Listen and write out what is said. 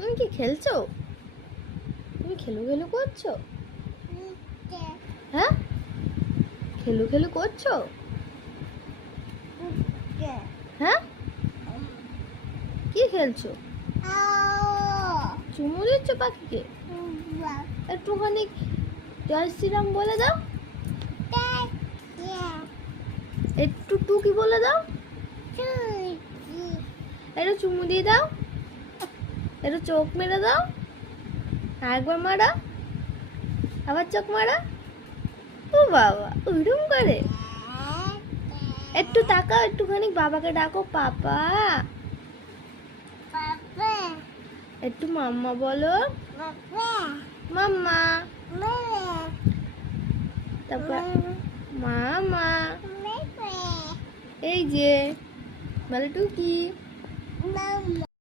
তুমি কি খেলছো? তুমি খেলু খেলু করছো? হ্যাঁ, খেলু খেলু করছো? হ্যাঁ, কি খেলছো? চুমু দিচ্ছ পাখিকে? একটুখানি জয় শ্রীরাম বলে দাও, একটু টুকি বলে দাও, একটু চুমু দিয়ে দাও, একটু চোখ মেরে দাও, আরেকবার মারা, আবার চোখ মারা। ও বাবা, ওইরকম করে? একটু তাকাও, একটুখানি বাবাকে ডাকো, পাপা। একটু মাম্মা বলো, মাম্মা। তারপর মামা, এই যে বলে টুকি।